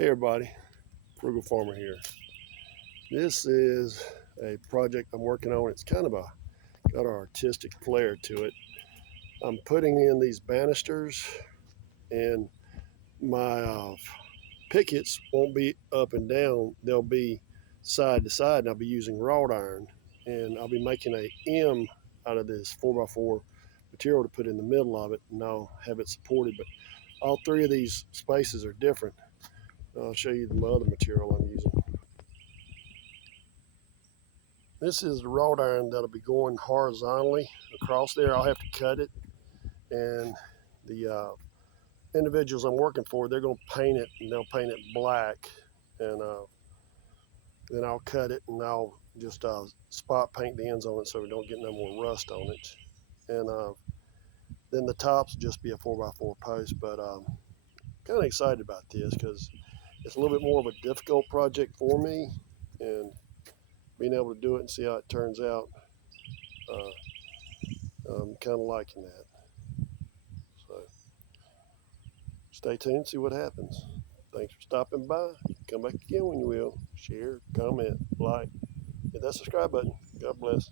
Hey everybody, Frugal Farmer here. This is a project I'm working on. It's kind of got an artistic flair to it. I'm putting in these bannisters, and my pickets won't be up and down. They'll be side to side, and I'll be using wrought iron, and I'll be making a M out of this 4x4 material to put in the middle of it, and I'll have it supported. But all three of these spaces are different. I'll show you the other material I'm using. This is the wrought iron that'll be going horizontally across there. I'll have to cut it, and the individuals I'm working for, they're going to paint it, and they'll paint it black, and then I'll cut it, and I'll just spot paint the ends on it so we don't get no more rust on it. And then the tops will just be a 4x4 post, but kind of excited about this because it's a little bit more of a difficult project for me, and being able to do it and see how it turns out, I'm kind of liking that. So stay tuned, see what happens. Thanks for stopping by. Come back again when you will. Share, comment, like, hit that subscribe button. God bless.